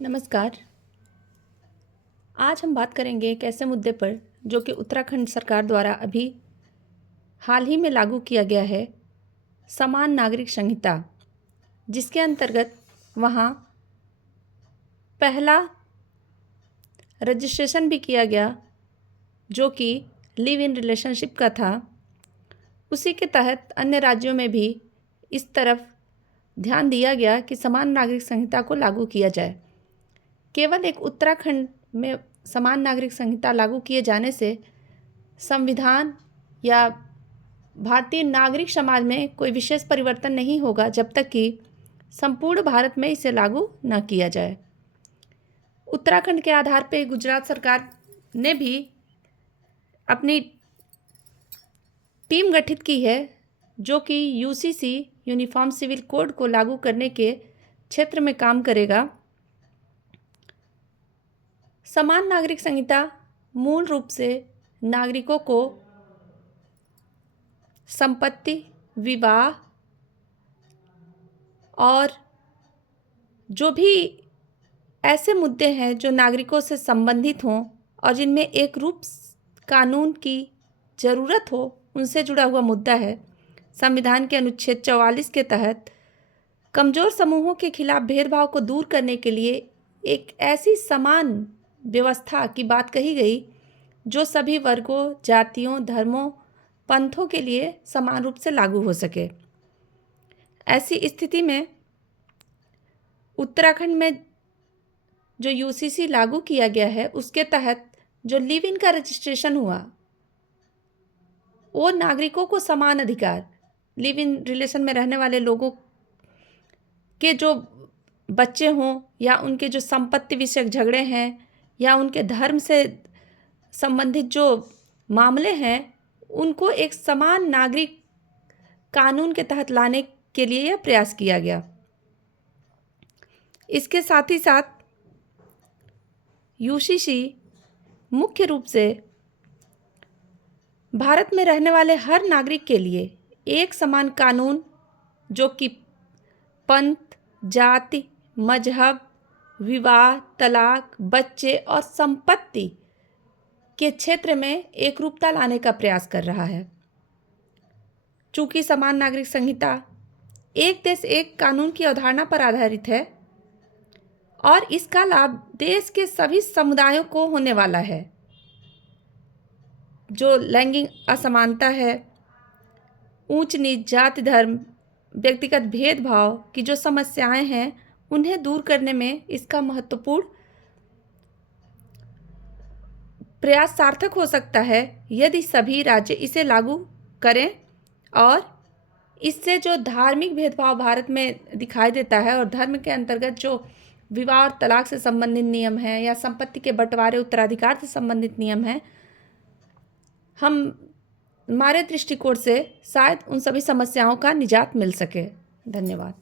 नमस्कार। आज हम बात करेंगे एक ऐसे मुद्दे पर जो कि उत्तराखंड सरकार द्वारा अभी हाल ही में लागू किया गया है, समान नागरिक संहिता, जिसके अंतर्गत वहाँ पहला रजिस्ट्रेशन भी किया गया जो कि लिव इन रिलेशनशिप का था। उसी के तहत अन्य राज्यों में भी इस तरफ ध्यान दिया गया कि समान नागरिक संहिता को लागू किया जाए। केवल एक उत्तराखंड में समान नागरिक संहिता लागू किए जाने से संविधान या भारतीय नागरिक समाज में कोई विशेष परिवर्तन नहीं होगा जब तक कि संपूर्ण भारत में इसे लागू न किया जाए। उत्तराखंड के आधार पर गुजरात सरकार ने भी अपनी टीम गठित की है जो कि यूसीसी यूनिफॉर्म सिविल कोड को लागू करने के क्षेत्र में काम करेगा। समान नागरिक संहिता मूल रूप से नागरिकों को संपत्ति, विवाह और जो भी ऐसे मुद्दे हैं जो नागरिकों से संबंधित हों और जिनमें एक रूप कानून की ज़रूरत हो, उनसे जुड़ा हुआ मुद्दा है। संविधान के अनुच्छेद 44 के तहत कमज़ोर समूहों के खिलाफ भेदभाव को दूर करने के लिए एक ऐसी समान व्यवस्था की बात कही गई जो सभी वर्गों, जातियों, धर्मों, पंथों के लिए समान रूप से लागू हो सके। ऐसी स्थिति में उत्तराखंड में जो यूसीसी लागू किया गया है उसके तहत जो लिव इन का रजिस्ट्रेशन हुआ, वो नागरिकों को समान अधिकार, लिव इन रिलेशन में रहने वाले लोगों के जो बच्चे हों या उनके जो संपत्ति विषयक झगड़े हैं या उनके धर्म से संबंधित जो मामले हैं, उनको एक समान नागरिक कानून के तहत लाने के लिए यह प्रयास किया गया। इसके साथ ही साथ यूसीसी मुख्य रूप से भारत में रहने वाले हर नागरिक के लिए एक समान कानून जो कि पंथ, जाति, मजहब, विवाह, तलाक, बच्चे और संपत्ति के क्षेत्र में एकरूपता लाने का प्रयास कर रहा है। चूँकि समान नागरिक संहिता एक देश एक कानून की अवधारणा पर आधारित है और इसका लाभ देश के सभी समुदायों को होने वाला है। जो लैंगिक असमानता है, ऊंच नीच, जाति, धर्म, व्यक्तिगत भेदभाव की जो समस्याएं हैं, उन्हें दूर करने में इसका महत्वपूर्ण प्रयास सार्थक हो सकता है यदि सभी राज्य इसे लागू करें। और इससे जो धार्मिक भेदभाव भारत में दिखाई देता है और धर्म के अंतर्गत जो विवाह और तलाक से संबंधित नियम हैं या संपत्ति के बंटवारे, उत्तराधिकार से संबंधित नियम हैं, हमारे दृष्टिकोण से शायद उन सभी समस्याओं का निजात मिल सके। धन्यवाद।